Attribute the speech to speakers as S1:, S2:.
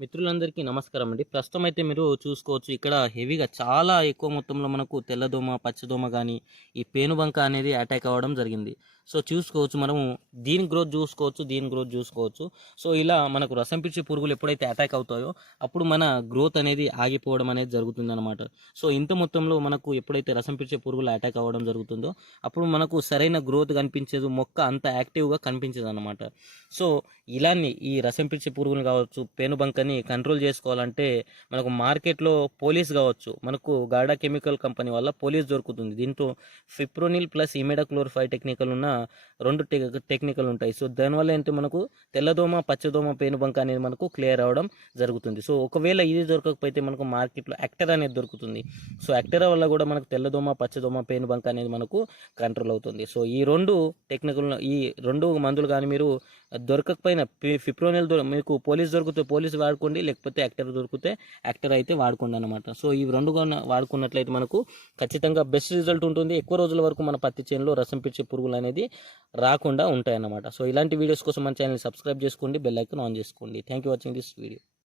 S1: మిత్రులందరికీ నమస్కారం అండి. ప్రస్తుతం అయితే మీరు చూసుకోవచ్చు ఇక్కడ హెవీగా చాలా ఎక్కువ మొత్తంలో మనకు తెల్లదోమ పచ్చదోమ కానీ ఈ పేనుబంక అనేది అటాక్ అవ్వడం జరిగింది. సో చూసుకోవచ్చు మనము దీని గ్రోత్ చూసుకోవచ్చు దీని గ్రోత్ చూసుకోవచ్చు. సో ఇలా మనకు రసం పిచ్చి పురుగులు ఎప్పుడైతే అటాక్ అవుతాయో అప్పుడు మన గ్రోత్ అనేది ఆగిపోవడం అనేది జరుగుతుంది అనమాట సో ఇంత మొత్తంలో మనకు ఎప్పుడైతే రసం పిచ్చే పురుగులు అటాక్ అవ్వడం జరుగుతుందో అప్పుడు మనకు సరైన గ్రోత్ కనిపించేది మొక్క అంత యాక్టివ్గా కనిపించదు అనమాట సో ఇలానే ఈ రసం పిచ్చే పురుగులు కావచ్చు పేనుబంకని కంట్రోల్ చేసుకోవాలంటే మనకు మార్కెట్లో పోలీస్ కావచ్చు మనకు గాడా కెమికల్ కంపెనీ వల్ల పోలీస్ దొరుకుతుంది. దీంతో ఫిప్రోనిల్ ప్లస్ ఇమెడాక్లోర్ టెక్నికల్ ఉన్న రెండు టెక్ టెక్నికల్ ఉంటాయి. సో దానివల్ల ఏంటంటే మనకు తెల్లదోమ పచ్చదోమ పేనుబంక అనేది మనకు క్లియర్ అవ్వడం జరుగుతుంది. సో ఒకవేళ ఇది దొరకకపోతే మనకు మార్కెట్లో యాక్టర్ అనేది దొరుకుతుంది. సో యాక్టరా వల్ల కూడా మనకు తెల్లదోమ పచ్చదోమ పేనుబంక అనేది మనకు కంట్రోల్ అవుతుంది. సో ఈ రెండు టెక్నికల్ ఈ రెండు మందులు కానీ మీరు దొరకకపోయినా ఫిప్రోనిల్ దొర మీకు పోలీస్ దొరికితే పోలీస్ వాడుకోండి లేకపోతే యాక్టర్ దొరికితే యాక్టర్ అయితే వాడుకోండి అనమాట సో ఈ రెండు వాడుకున్నట్లయితే మనకు ఖచ్చితంగా బెస్ట్ రిజల్ట్ ఉంటుంది. ఎక్కువ రోజుల వరకు మన పత్తి చేనులో రసం పిచ్చే పురుగులు అనేది రాకుండా ఉంటాయన్నమాట. సో ఇలాంటి వీడియోస్ కోసం మన ఛానల్ సబ్స్క్రైబ్ చేసుకోండి బెల్ ఆన్ చేసుకోండి. Thank you watching this video